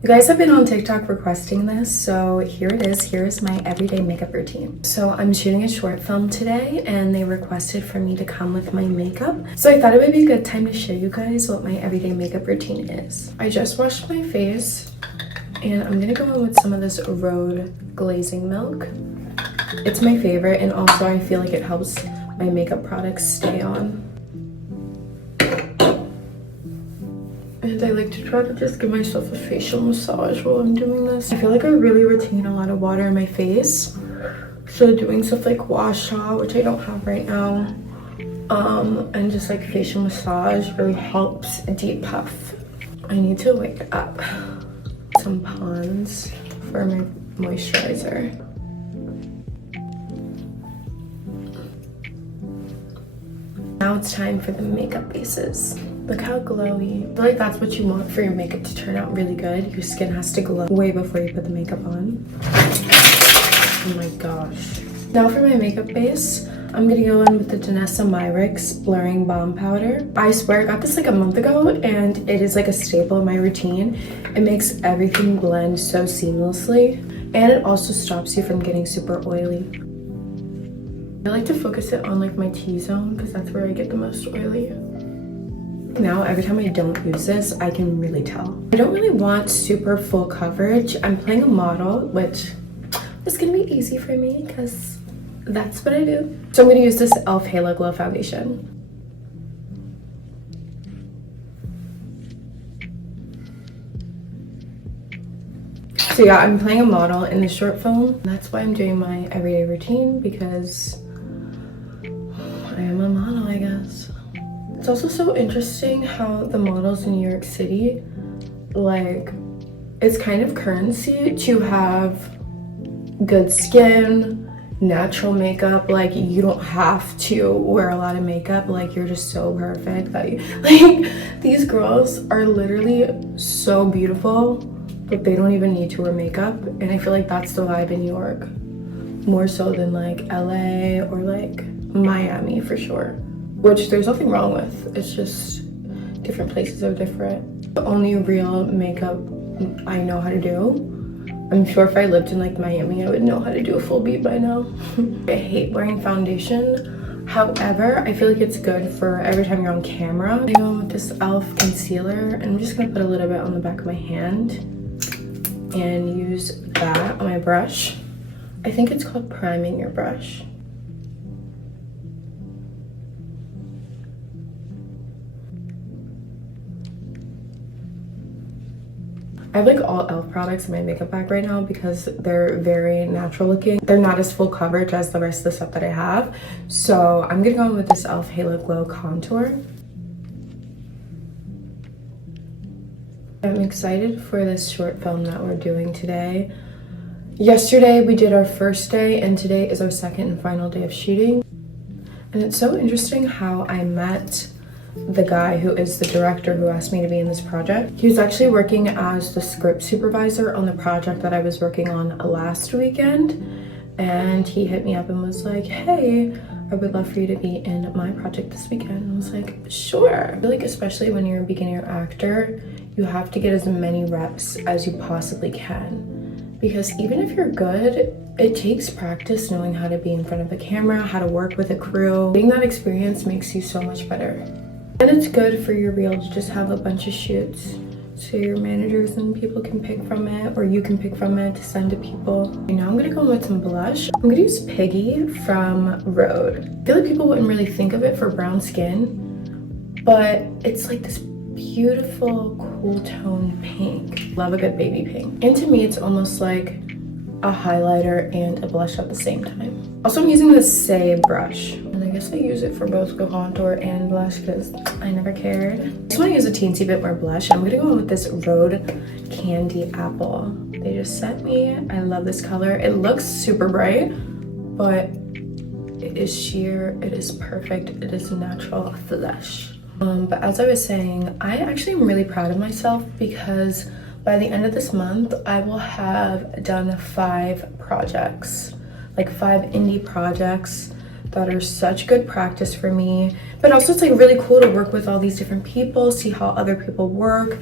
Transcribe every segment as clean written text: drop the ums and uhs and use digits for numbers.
You guys have been on TikTok requesting this, so here it is. Here is my everyday makeup routine. So I'm shooting a short film today and they requested for me to come with my makeup. So I thought it would be a good time to show you guys what my everyday makeup routine is. I just washed my face and I'm gonna go in with some of this Rhode glazing milk. It's my favorite, and also I feel like it helps my makeup products stay on. And I like to try to just give myself a facial massage while I'm doing this. I feel like I really retain a lot of water in my face. So doing stuff like wash out, which I don't have right now, and just like facial massage really helps deep puff. I need to wake up some Pond's for my moisturizer. Now it's time for the makeup bases. Look how glowy. I feel like that's what you want for your makeup to turn out really good. Your skin has to glow way before you put the makeup on. Oh my gosh. Now for my makeup base, I'm gonna go in with the Danessa Myricks Blurring Balm Powder. I swear I got this like a month ago and it is like a staple in my routine. It makes everything blend so seamlessly, and it also stops you from getting super oily. I like to focus it on like my T-zone because that's where I get the most oily. Now every time I don't use this, I can really tell. I don't really want super full coverage. I'm playing a model, which is gonna be easy for me because that's what I do. So I'm gonna use this e.l.f. Halo Glow Foundation. So yeah, I'm playing a model in the short film. That's why I'm doing my everyday routine, because I am a model, I guess. It's also so interesting how the models in New York City, like, it's kind of currency to have good skin, natural makeup. Like, you don't have to wear a lot of makeup. Like, you're just so perfect that you, like, these girls are literally so beautiful, but they don't even need to wear makeup. And I feel like that's the vibe in New York, more so than like LA or like Miami for sure, which there's nothing wrong with. It's just different places are different. The only real makeup I know how to do, I'm sure if I lived in like Miami, I would know how to do a full beat by now. I hate wearing foundation. However, I feel like it's good for every time you're on camera. I go in with this e.l.f. concealer, and I'm just gonna put a little bit on the back of my hand and use that on my brush. I think it's called priming your brush. I have like all e.l.f. products in my makeup bag right now because they're very natural looking. They're not as full coverage as the rest of the stuff that I have. So I'm gonna go in with this e.l.f. Halo Glow Contour. I'm excited for this short film that we're doing today. Yesterday we did our first day and today is our second and final day of shooting. And it's so interesting how I met the guy who is the director who asked me to be in this project. He was actually working as the script supervisor on the project that I was working on last weekend, and he hit me up and was like, hey, I would love for you to be in my project this weekend. And I was like, sure. I feel like especially when you're a beginner actor, you have to get as many reps as you possibly can, because even if you're good, it takes practice knowing how to be in front of the camera, how to work with a crew. Getting that experience makes you so much better. And it's good for your reel to just have a bunch of shoots so your managers and people can pick from it, or you can pick from it to send to people. And now I'm gonna go in with some blush. I'm gonna use Piggy from Rhode. I feel like people wouldn't really think of it for brown skin, but it's like this beautiful cool tone pink. Love a good baby pink. And to me, it's almost like a highlighter and a blush at the same time. Also, I'm using this Say brush, and I guess I use it for both the contour and blush because I never cared. I just want to use a teensy bit more blush. I'm gonna go in with this Rhode Candy Apple. They just sent me. I love this color. It looks super bright, but it is sheer. It is perfect. It is natural flesh. But as I was saying, I actually am really proud of myself because by the end of this month, I will have done 5 projects, like 5 indie projects that are such good practice for me. But also it's like really cool to work with all these different people, see how other people work,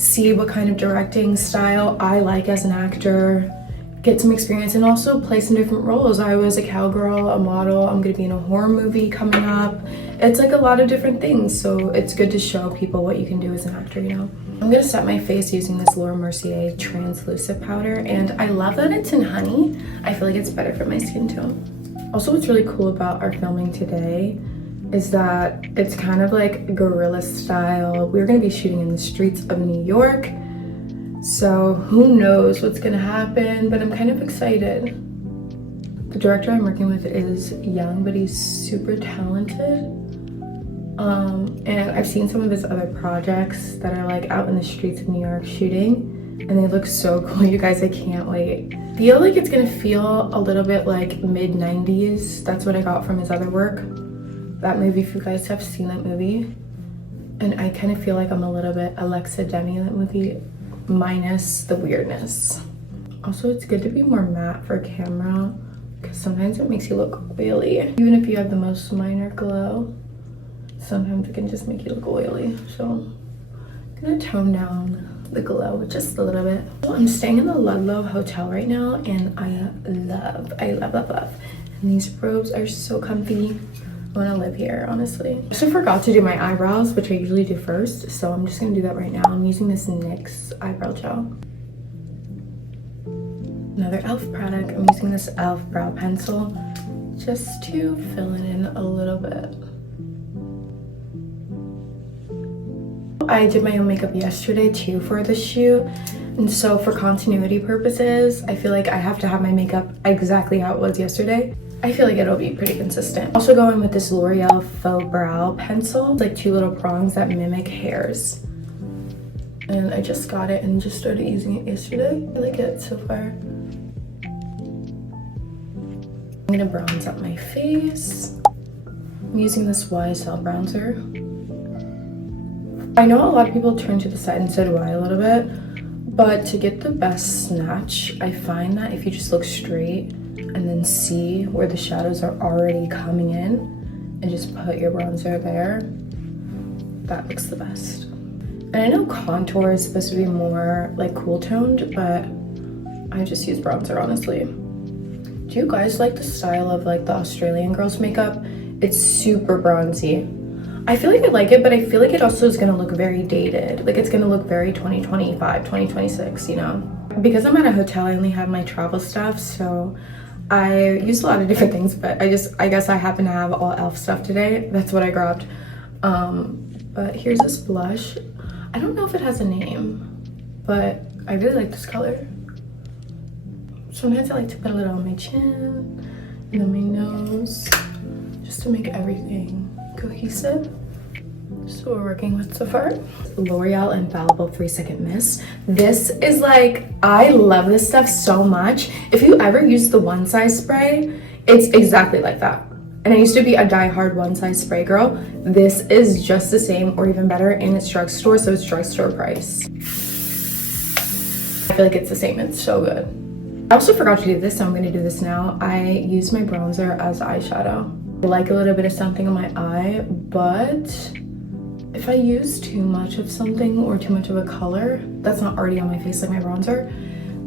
see what kind of directing style I like as an actor, get some experience, and also play some different roles. I was a cowgirl, a model, I'm gonna be in a horror movie coming up. It's like a lot of different things, so it's good to show people what you can do as an actor, you know? I'm gonna set my face using this Laura Mercier translucent powder, and I love that it's in honey. I feel like it's better for my skin tone. Also, what's really cool about our filming today is that it's kind of like guerrilla style. We're gonna be shooting in the streets of New York, so who knows what's gonna happen, but I'm kind of excited. The director I'm working with is young, but he's super talented. And I've seen some of his other projects that are like out in the streets of New York shooting, and they look so cool, you guys. I can't wait. Feel like it's gonna feel a little bit like mid-90s. That's what I got from his other work. That movie, if you guys have seen that movie. And I kind of feel like I'm a little bit Alexa Demi in that movie, minus the weirdness. Also, it's good to be more matte for camera because sometimes it makes you look oily. Even if you have the most minor glow, sometimes it can just make you look oily. So I'm gonna tone down the glow just a little bit. So I'm staying in the Ludlow Hotel right now, and I love. And these robes are so comfy. I want to live here, honestly. I also forgot to do my eyebrows, which I usually do first, so I'm just gonna do that right now. I'm using this NYX eyebrow gel. Another e.l.f. product. I'm using this e.l.f. brow pencil just to fill it in a little bit. I did my own makeup yesterday too for the shoot, and so for continuity purposes, I feel like I have to have my makeup exactly how it was yesterday. I feel like it'll be pretty consistent. Also going with this L'Oreal Faux Brow Pencil, like two little prongs that mimic hairs. And I just got it and just started using it yesterday. I like it so far. I'm gonna bronze up my face. I'm using this YSL bronzer. I know a lot of people turn to the side, and so do I a little bit, but to get the best snatch, I find that if you just look straight and then see where the shadows are already coming in and just put your bronzer there, that looks the best. And I know contour is supposed to be more like cool toned, but I just use bronzer, honestly. Do you guys like the style of like the Australian girls makeup? It's super bronzy. I feel like I like it, but I feel like it also is gonna look very dated. Like it's gonna look very 2025, 2026, you know? Because I'm at a hotel, I only have my travel stuff, so I use a lot of different things, but I guess I happen to have all e.l.f. stuff today. That's what I grabbed. But here's this blush. I don't know if it has a name, but I really like this color. Sometimes I like to put a little on my chin and on my nose, just to make everything cohesive. So we're working with so far. L'Oreal Infallible 3-Second Mist. This is like, I love this stuff so much. If you ever use the One Size spray, it's exactly like that. And I used to be a die-hard One Size spray girl. This is just the same or even better, and it's drugstore, so it's drugstore price. I feel like it's the same, it's so good. I also forgot to do this, so I'm gonna do this now. I use my bronzer as eyeshadow. I like a little bit of something on my eye, but if I use too much of something or too much of a color that's not already on my face, like my bronzer,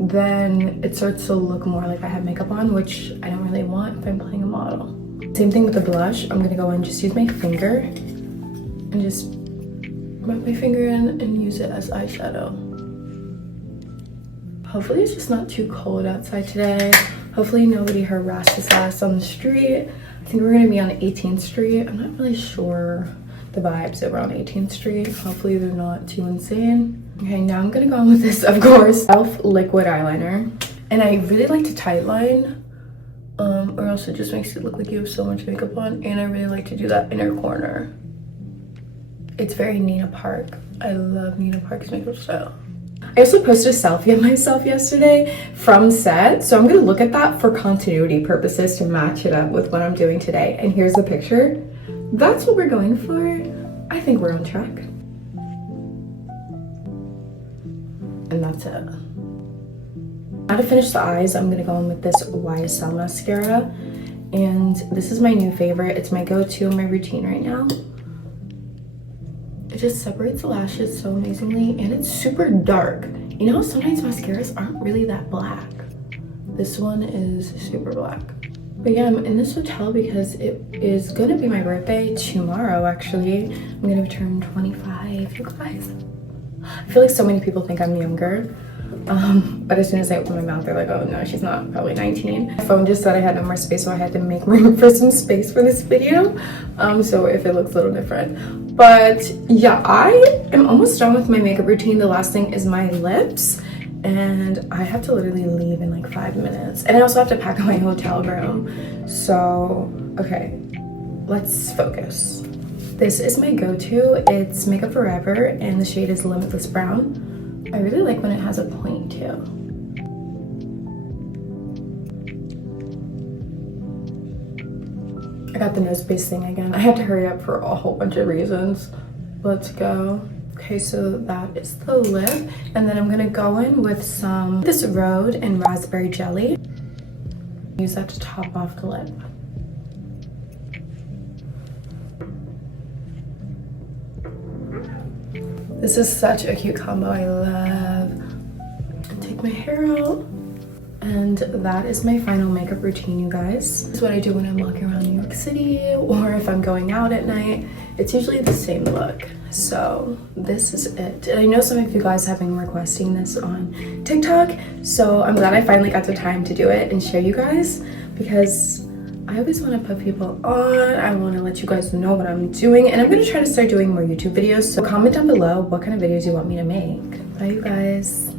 then it starts to look more like I have makeup on, which I don't really want if I'm playing a model. Same thing with the blush. I'm gonna go and just use my finger and just rub my finger in and use it as eyeshadow. Hopefully it's just not too cold outside today. Hopefully nobody harasses us on the street. I think we're gonna be on 18th Street. I'm not really sure the vibes around 18th Street. Hopefully they're not too insane. Okay, now I'm gonna go on with this, of course, e.l.f. liquid eyeliner. And I really like to tightline, or else it just makes it look like you have so much makeup on. And I really like to do that inner corner. It's very Nina Park. I love Nina Park's makeup style. I also posted a selfie of myself yesterday from set, so I'm gonna look at that for continuity purposes to match it up with what I'm doing today. And here's the picture. That's what we're going for. I think we're on track. And that's it. Now to finish the eyes, I'm gonna go in with this YSL mascara. And this is my new favorite. It's my go-to in my routine right now. It just separates the lashes so amazingly, and it's super dark. You know, sometimes mascaras aren't really that black. This one is super black. But yeah, I'm in this hotel because it is gonna be my birthday tomorrow, actually. I'm gonna turn 25, you guys. I feel like so many people think I'm younger. But as soon as I open my mouth, they're like, oh no, she's not, probably 19. My phone just said I had no more space, so I had to make room for some space for this video. So if it looks a little different. But yeah, I am almost done with my makeup routine. The last thing is my lips. And I have to literally leave in like 5 minutes. And I also have to pack up my hotel room. So, okay, let's focus. This is my go-to. It's Makeup Forever, and the shade is Limitless Brown. I really like when it has a point too. I got the nose base thing again. I had to hurry up for a whole bunch of reasons. Let's go. Okay, so that is the lip. And then I'm gonna go in with some this Rhode and Raspberry Jelly. Use that to top off the lip. This is such a cute combo, I love. Take my hair out. And that is my final makeup routine, you guys. This is what I do when I'm walking around New York City, or if I'm going out at night. It's usually the same look. So this is it. And I know some of you guys have been requesting this on TikTok, so I'm glad I finally got the time to do it and show you guys, because I always want to put people on. I want to let you guys know what I'm doing, and I'm going to try to start doing more YouTube videos. So comment down below what kind of videos you want me to make. Bye, you guys.